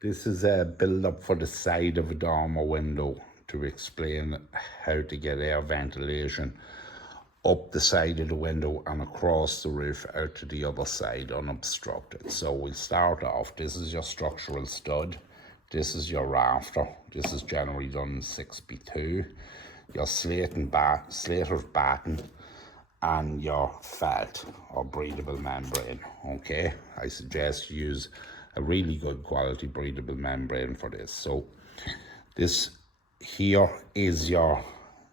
This is a build-up for the side of a dormer window to explain how to get air ventilation up the side of the window and across the roof out to the other side unobstructed. So we'll start off. This is your structural stud. This is your rafter. This is generally done in 6x2. Your slater's batten and your felt or breathable membrane. Okay, I suggest you use a really good quality breathable membrane for this. So this here is your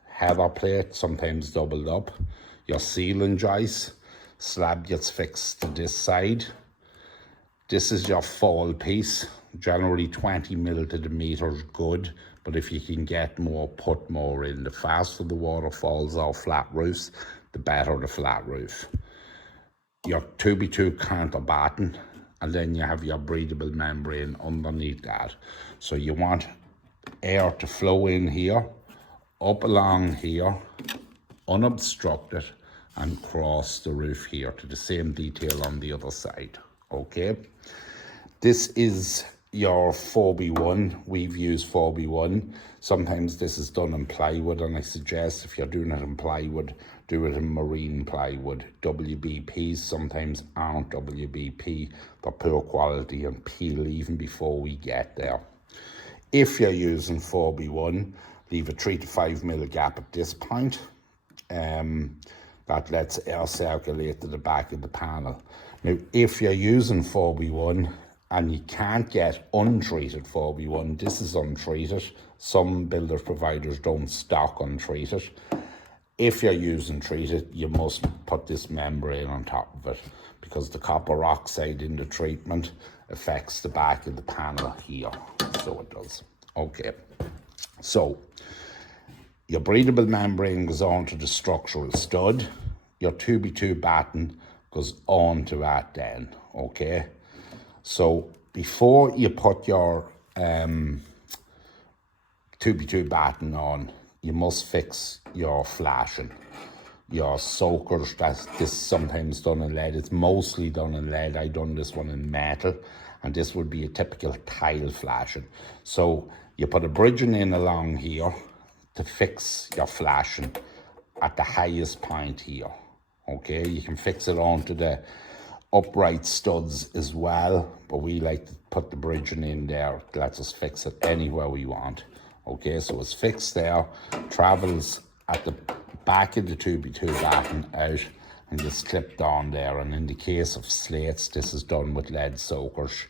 header plate, sometimes doubled up. Your ceiling joist slab gets fixed to this side. This is your fall piece. Generally 20 mil to the meter is good, but if you can get more, put more in. The faster the water falls off flat roofs, the better the flat roof. Your 2x2 counter batten, and then you have your breathable membrane underneath that. So you want air to flow in here, up along here, unobstructed, and cross the roof here to the same detail on the other side. Okay, this is your 4B1. We've used 4B1. Sometimes this is done in plywood, and I suggest if you're doing it in plywood, do it in marine plywood. WBPs sometimes aren't WBP. They're poor quality and peel even before we get there. If you're using 4B1, leave a 3 to 5 mil gap at this point. That lets air circulate to the back of the panel. Now, if you're using 4B1 and you can't get untreated 4B1, this is untreated. Some builders providers don't stock untreated. If you're using treated, you must put this membrane on top of it because the copper oxide in the treatment affects the back of the panel here. So it does. Okay, so your breathable membrane goes onto the structural stud. Your 2x2 batten goes onto that then, okay? So before you put your 2x2 batten on, you must fix your flashing. Your soakers, this is sometimes done in lead. It's mostly done in lead. I done this one in metal, and this would be a typical tile flashing. So you put a bridging in along here to fix your flashing at the highest point here. Okay, you can fix it onto the upright studs as well, but we like to put the bridging in there. It lets us fix it anywhere we want. Okay, so it's fixed there, travels at the back of the 2x2 batten out and gets clipped on there. And in the case of slates, this is done with lead soakers.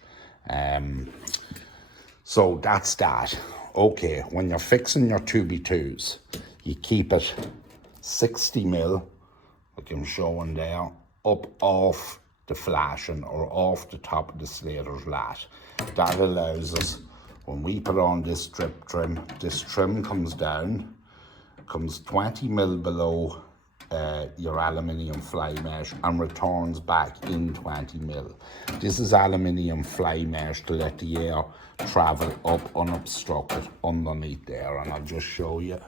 So that's that. Okay, when you're fixing your 2x2s, you keep it 60 mil, like I'm showing there, up off the flashing or off the top of the slater's lat. That allows us, when we put on this drip trim, this trim comes down, comes 20 mil below your aluminium fly mesh and returns back in 20 mil. This is aluminium fly mesh to let the air travel up unobstructed underneath there, and I'll just show you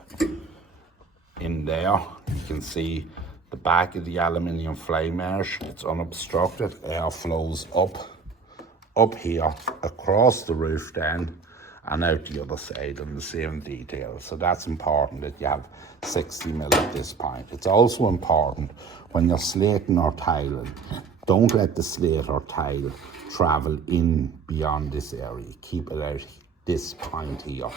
in there. You can see the back of the aluminium fly mesh, it's unobstructed. Air flows up here across the roof then and out the other side in the same detail. So that's important that you have 60 mil at this point. It's also important when you're slating or tiling, don't let the slate or tile travel in beyond this area. Keep it out this point here.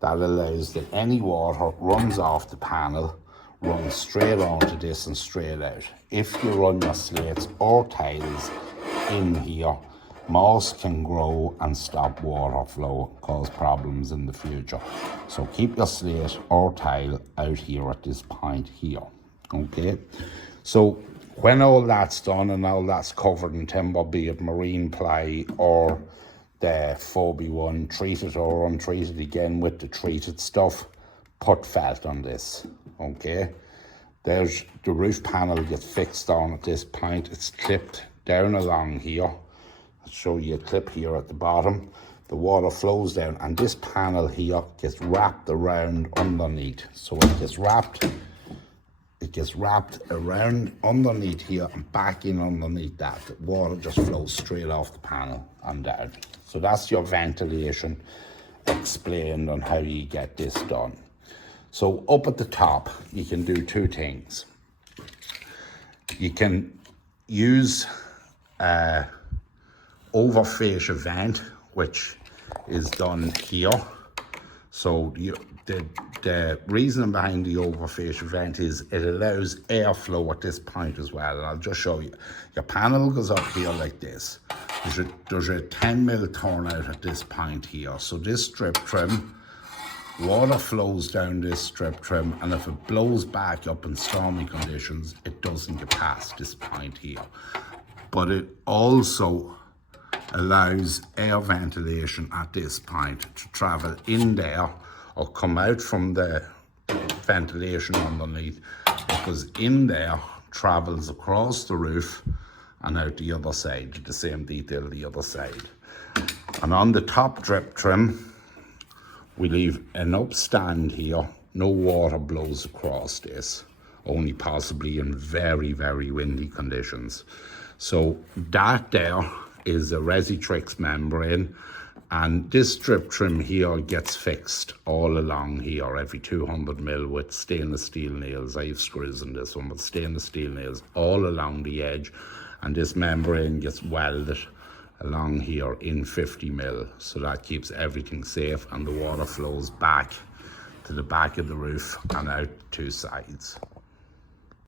That allows that any water runs off the panel, runs straight onto this and straight out. If you run your slates or tiles in here, moss can grow and stop water flow, cause problems in the future. So keep your slate or tile out here at this point here, okay? So when all that's done and all that's covered in timber, be it marine ply or the 4B1, treated or untreated, again with the treated stuff, put felt on this, okay? There's the roof panel gets fixed on at this point. It's clipped down along here. I'll show you a clip here at the bottom. The water flows down and this panel here gets wrapped around underneath. So it gets wrapped around underneath here and back in underneath that. The water just flows straight off the panel and down. So So that's your ventilation explained on how you get this done. So up at the top, you can do two things. You can use over fascia vent, which is done here. So the reason behind the over fascia vent is it allows airflow at this point as well. And I'll just show you. Your panel goes up here like this. There's a 10mm turnout at this point here. So this strip trim, water flows down this strip trim, and if it blows back up in stormy conditions, it doesn't get past this point here. But it also allows air ventilation at this point to travel in there or come out from the ventilation underneath, because in there travels across the roof and out the other side, the same detail the other side. And on the top drip trim, we leave an upstand here. No water blows across this, only possibly in very, very windy conditions. So that there is a Resitrix membrane, and this strip trim here gets fixed all along here every 200mm with stainless steel nails. I have screws in this one, but stainless steel nails all along the edge, and this membrane gets welded along here in 50mm, so that keeps everything safe, and the water flows back to the back of the roof and out two sides.